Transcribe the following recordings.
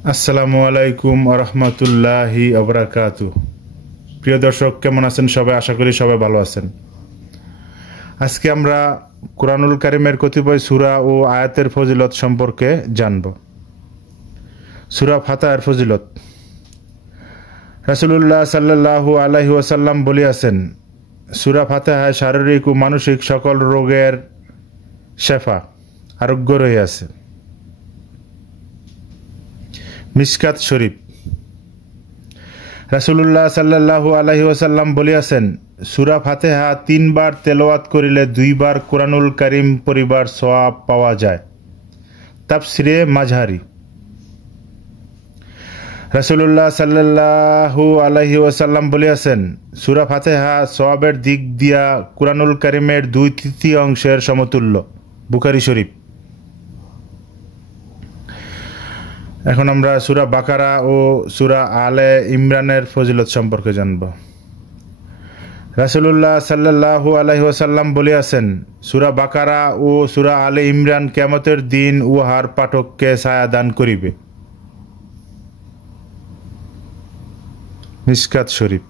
আসসালামু আলাইকুম আরহামাতুল্লাহি আবরাকাতু। প্রিয় দর্শক, কেমন আছেন সবাই? আশা করি সবাই ভালো আছেন। আজকে আমরা কুরআনুল কারীমের কতিপয় সূরা ও আয়াতের ফজিলত সম্পর্কে জানব। সূরা ফাতিহার ফজিলত। রাসূলুল্লাহ সাল্লাল্লাহু আলাইহি ওয়াসাল্লাম বলিয়াছেন, সূরা ফাতিহায় শারীরিক ও মানসিক সকল রোগের শেফা, আরোগ্য রহিয়াছে। মিশকাত শরীফ। রাসূলুল্লাহ সাল্লাল্লাহু আলাইহি ওয়াসাল্লাম বলিয়াছেন, সূরা ফাতিহা 3 বার তেলাওয়াত করিলে 2 বার কুরআনুল কারীম পড়িবার সওয়াব পাওয়া যায়। তাফসিরে মাঝহারি। রাসূলুল্লাহ সাল্লাল্লাহু আলাইহি ওয়াসাল্লাম বলিয়াছেন, সূরা ফাতিহা সওয়াবের দিক দিয়া কুরআনুল কারীমের 2/3 অংশের সমতুল্য। বুখারী শরীফ। এখন আমরা সূরা বাকারা ও সূরা আলে ইমরানের ফজিলত সম্পর্কে জানব। রাসূলুল্লাহ সাল্লাল্লাহু আলাইহি ওয়াসাল্লাম বলিয়াছেন, সূরা বাকারা ও সূরা আলে ইমরান কিয়ামতের দিন উহার পাঠককে ছায়া দান করিবে। মিশকাত শরীফ।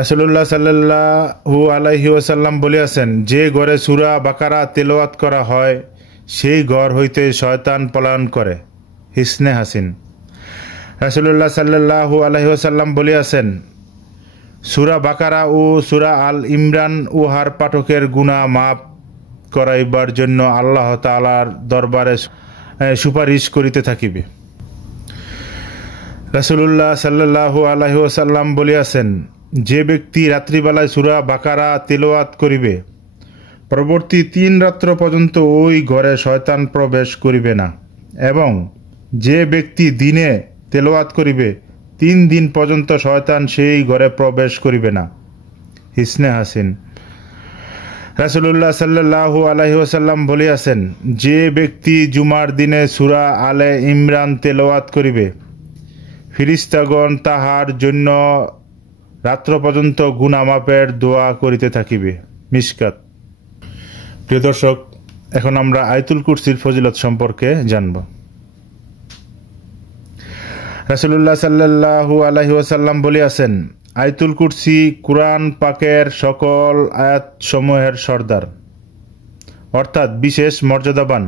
রাসূলুল্লাহ সাল্লাল্লাহু আলাইহি ওয়াসাল্লাম বলিয়াছেন, যে ঘরে সূরা বাকারা তেলাওয়াত করা হয় সেই ঘর হইতে শয়তান পলায়ন করে। হিসনে হাসিন। রাসূলুল্লাহ সাল্লাল্লাহু আলাইহি ওয়াসাল্লাম বলিয়াছেন, সূরা বাকারা ও সূরা আল ইমরান উহার পাঠকের গুনাহ মাফ করাইবার জন্য আল্লাহ তাআলার দরবারে সুপারিশ করিতে থাকিবে। রাসূলুল্লাহ সাল্লাল্লাহু আলাইহি ওয়াসাল্লাম বলিয়াছেন, যে ব্যক্তি রাত্রিবেলায় সূরা বাকারা তেলাওয়াত করিবে পরবর্তী 3 রাত্র পর্যন্ত ওই ঘরে শয়তান প্রবেশ করিবে না, এবং যে ব্যক্তি দিনে তেলাওয়াত করিবে 3 দিন পর্যন্ত শয়তান সেই ঘরে প্রবেশ করিবে না। হিসনে হাসিন। রাসূলুল্লাহ সাল্লাল্লাহু আলাইহি ওয়াসাল্লাম বলিয়াছেন, যে ব্যক্তি জুমার দিনে সূরা আলে ইমরান তেলাওয়াত করিবে ফেরেশতাগণ তাহার জন্য রাত্র পর্যন্ত গুনাহ মাফের দোয়া করিতে থাকিবে। মিশকাত। প্রিয় দর্শক, এখন আমরা আয়াতুল কুরসির ফজিলত সম্পর্কে জানব। রাসূলুল্লাহ সাল্লাল্লাহু আলাইহি ওয়াসাল্লাম বলিয়াছেন, আয়াতুল কুরসি কুরআন পাকের সকল আয়াত সমূহের সর্দার, অর্থাৎ বিশেষ মর্যাদাবান।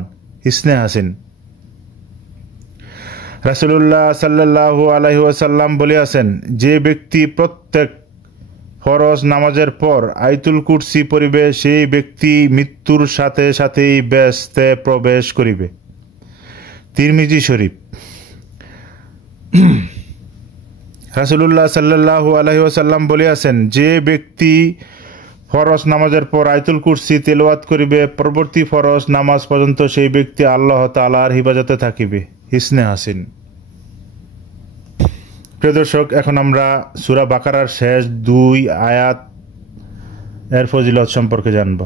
হিসনে হাসিন। রাসূলুল্লাহ সাল্লাল্লাহু আলাইহি ওয়াসাল্লাম বলিয়াছেন, যে ব্যক্তি প্রত্যেক ফরজ নামাজের পর আয়াতুল কুরসি পড়িবে সেই ব্যক্তি মৃত্যুর সাথে সাথেই বেহেশতে প্রবেশ করিবে। তিরমিজি শরীফ। রাসূলুল্লাহ সাল্লাল্লাহু আলাইহি ওয়াসাল্লাম বলিয়াছেন, যে ব্যক্তি ফরজ নামাজের পর আয়াতুল কুরসি তেলাওয়াত করিবে পরবর্তী ফরজ নামাজ পর্যন্ত সেই ব্যক্তি আল্লাহ তাআলার হিফাজতে থাকিবে। হিসনে হাসিন। প্রিয় দর্শক, এখন আমরা সূরা বাকারার শেষ 2 আয়াত এর ফজিলত সম্পর্কে জানব।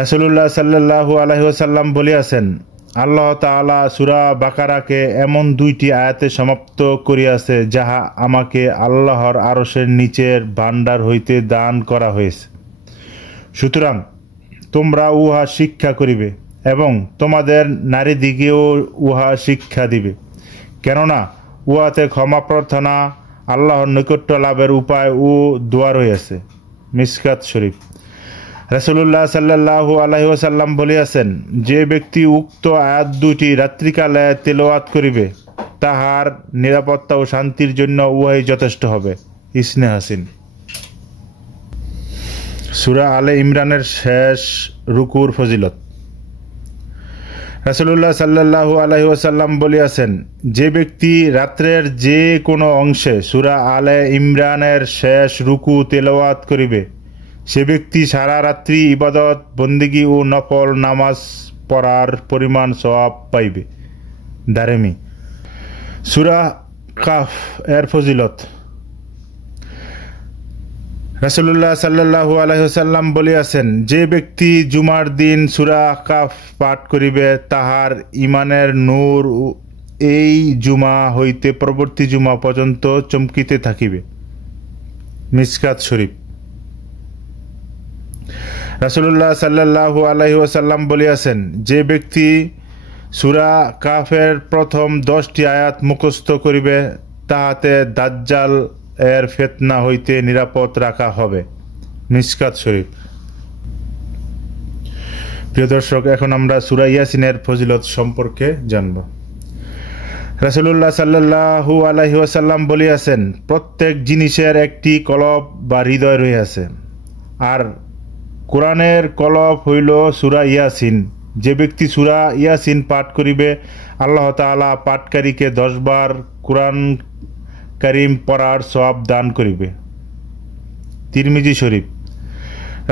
রাসূলুল্লাহ সাল্লাল্লাহু আলাইহি ওয়াসাল্লাম বলিয়াছেন, আল্লাহ তাআলা সূরা বাকারাকে এমন 2টি আয়াতে সমাপ্ত করিয়াছে যাহা আমাকে আল্লাহর আরশের নিচের ভাণ্ডার হইতে দান করা হয়েছে। সুতরাং তোমরা উহা শিক্ষা করিবে এবং তোমাদের নারীদিগেও উহা শিক্ষা দিবে, কেননা উহাতে ক্ষমা প্রার্থনা, আল্লাহর নৈকট্য লাভের উপায় ও দোয়া রয়েছে। মিশকাত শরীফ। রাসূলুল্লাহ সাল্লাল্লাহু আলাইহি ওয়াসাল্লাম বলিয়াছেন, যে ব্যক্তি উক্ত আয়াত 2টি রাত্রিকালে তেলাওয়াত করিবে তাহার নিরাপত্তা ও শান্তির জন্য উহাই যথেষ্ট হবে। হিসনে হাসিন। সূরা আলে ইমরানের শেষ রুকুর ফজিলত। রাসূলুল্লাহ সাল্লাল্লাহু আলাইহি ওয়াসাল্লাম বলিয়াছেন, যে ব্যক্তি রাত্রের যে কোনো অংশে সূরা আলে ইমরানের শেষ রুকু তেলাওয়াত করিবে সে ব্যক্তি সারা রাত্রি ইবাদত বন্দেগী ও নফল নামাজ পড়ার পরিমাণ সওয়াব পাইবে। দারেমি। সূরা কাফ এর ফজিলত। রাসূলুল্লাহ সাল্লাল্লাহু আলাইহি ওয়াসাল্লাম বলিয়াছেন, যে ব্যক্তি জুমার দিন সূরা কাফ পাঠ করিবে তাহার ঈমানের নূর এই জুমা হইতে পরবর্তী জুমা পর্যন্ত চমকিতে থাকিবে। মিশকাত শরীফ। রাসূলুল্লাহ সাল্লাল্লাহু আলাইহি ওয়াসাল্লাম বলিয়াছেন, যে ব্যক্তি সূরা কাফের প্রথম 10টি আয়াত মুখস্থ করিবে তাহাতে দাজ্জাল এর ফিতনা হইতে নিরাপদ রাখা হবে। মিশকাত শরীফ। প্রিয় দর্শক, এখন আমরা সূরা ইয়াসিনের ফজিলত সম্পর্কে জানব। রাসূলুল্লাহ সাল্লাল্লাহু আলাইহি ওয়াসাল্লাম বলিয়াছেন, প্রত্যেক জিনিসের একটি কলব বা হৃদয় রহিয়াছে, আর কোরআনের কলব হইল সূরা ইয়াসিন। যে ব্যক্তি সূরা ইয়াসিন পাঠ করিবে আল্লাহ তাআলা পাঠকারীকে 10 বার কোরআন কারীম পড়ার সওয়াব দান করিবে। তিরমিজি শরীফ।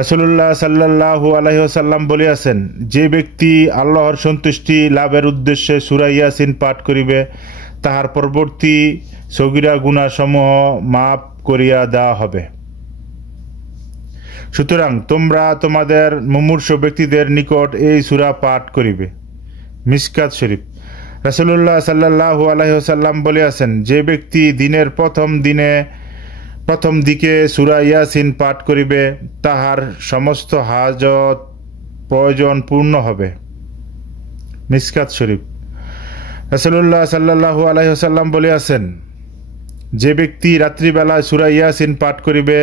রাসূলুল্লাহ সাল্লাল্লাহু আলাইহি ওয়াসাল্লাম বলিয়াছেন, যে ব্যক্তি আল্লাহর সন্তুষ্টি লাভের উদ্দেশ্যে সূরা ইয়াসিন পাঠ করিবে তাহার পরবর্তী সগীরা গুনাহসমূহ মাফ করিয়া দেওয়া হবে। সুতরাং তোমরা তোমাদের মুমূর্ষ ব্যক্তিদের নিকট এই সূরা পাঠ করিবে। মিশকাত শরীফ। রাসূলুল্লাহ সাল্লাল্লাহু আলাইহি ওয়াসাল্লাম বলিয়াছেন, যে ব্যক্তি দিনের প্রথম দিকে সূরা ইয়াসিন পাঠ করিবে তাহার সমস্ত হাজত প্রয়োজন পূর্ণ হবে। মিশকাত শরীফ। রাসূলুল্লাহ সাল্লাল্লাহু আলাইহি ওয়াসাল্লাম বলিয়াছেন, যে ব্যক্তি রাত্রিবেলায় সূরা ইয়াসিন পাঠ করিবে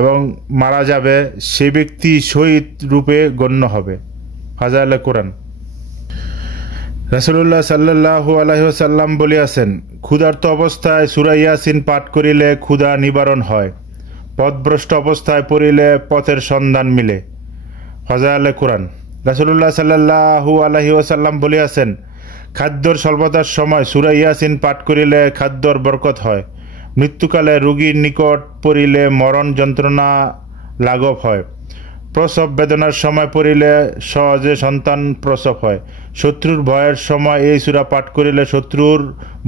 এবং মারা যাবে সে ব্যক্তি শহীদ রূপে গণ্য হবে। ফাজাইলে কোরআন। রাসূলুল্লাহ সাল্লাল্লাহু আলাইহি ওয়াসাল্লাম বলিয়াছেন, ক্ষুধার্ত অবস্থায় সূরা ইয়াসিন পাঠ করিলে ক্ষুধা নিবারণ হয়, পথভ্রষ্ট অবস্থায় পড়িলে পথের সন্ধান মিলে। ফাজাইলে কোরআন। রাসূলুল্লাহ সাল্লাল্লাহু আলাইহি ওয়াসাল্লাম বলিয়াছেন, খাদ্যর স্বল্পতার সময় সূরা ইয়াসিন পাঠ করিলে খাদ্যর বরকত হয়, মৃত্যুকালে রোগীর নিকট পড়িলে মরণ যন্ত্রণা লাঘব হয়, প্রসব বেদনার সময় পড়িলে সহজে সন্তান প্রসব হয়, শত্রুর ভয়ের সময় এই সূরা পাঠ করিলে শত্রুর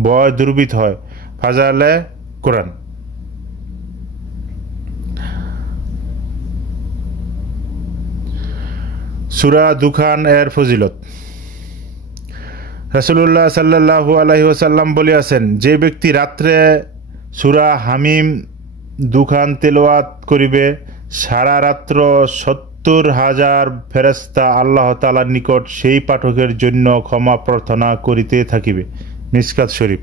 ভয় দূরীভূত হয়। ফাজাইলে কোরআন। সূরা দুখান এর ফজিলত। রাসূলুল্লাহ সাল্লাল্লাহু আলাইহি ওয়াসাল্লাম বলিয়াছেন, যে ব্যক্তি রাত্রে সূরা হামিম দুখান তেলাওয়াত করিবে সারা রাত্র 70,000 ফেরেশতা আল্লাহ তাআলার নিকট সেই পাঠকের জন্য ক্ষমা প্রার্থনা করিতে থাকিবে। মিশকাত শরীফ।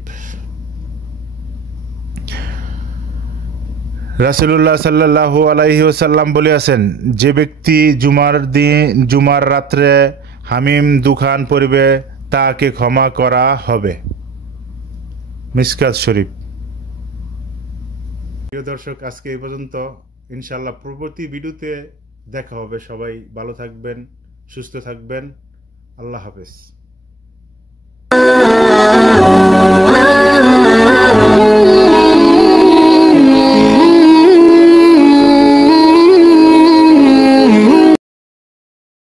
রাসূলুল্লাহ সাল্লাল্লাহু আলাইহি ওয়াসাল্লাম বলিয়াছেন, যে ব্যক্তি জুমার রাত্রে হামিম দুখান পড়িবে তাকে ক্ষমা করা হবে। মিশকাত শরীফ। প্রিয় দর্শক, আজকে এই পর্যন্ত। ইনশাআল্লাহ পরবর্তী ভিডিওতে দেখা হবে। সবাই ভালো থাকবেন, সুস্থ থাকবেন। আল্লাহ হাফেজ।